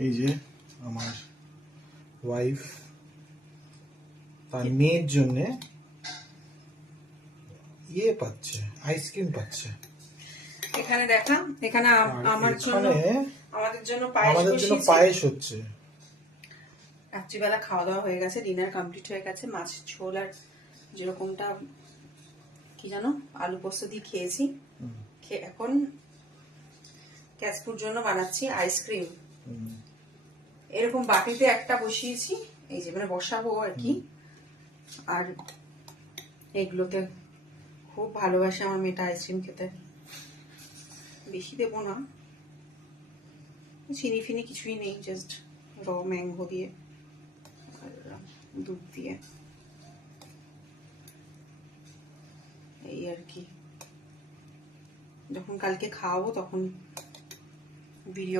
এই যে আমার ওয়াইফ তার মেয়ের জন্য ইয়ে পাচ্ছে, আইসক্রিম পাচ্ছে। এখানে দেখা, এখানে আমার জন্য, আমাদের জন্য পায়েস হচ্ছে। রাত্রিবেলা খাওয়া দাওয়া হয়ে গেছে, ডিনার কমপ্লিট হয়ে গেছে। মাছের ঝোল আর যেরকমটা কি জানো আলু পোস্ত দিয়ে খেয়েছি। এখন ক্যাসপুর জন্য বানাচ্ছি আইসক্রিম। এরকম বাটিতে একটা বসিয়েছি, এই যে মানে বসাবো আর কি। আর এগুলোতে খুব ভালোবাসে আমার মেয়েটা আইসক্রিম খেতে, বেশি দেবো না, চিনি ফিনি কিছুই নেই, জাস্ট র ম্যাঙ্গো দিয়ে আর দুধ দিয়ে, এই আর কি। যখন কালকে খাওয়াবো তখন ভিডিও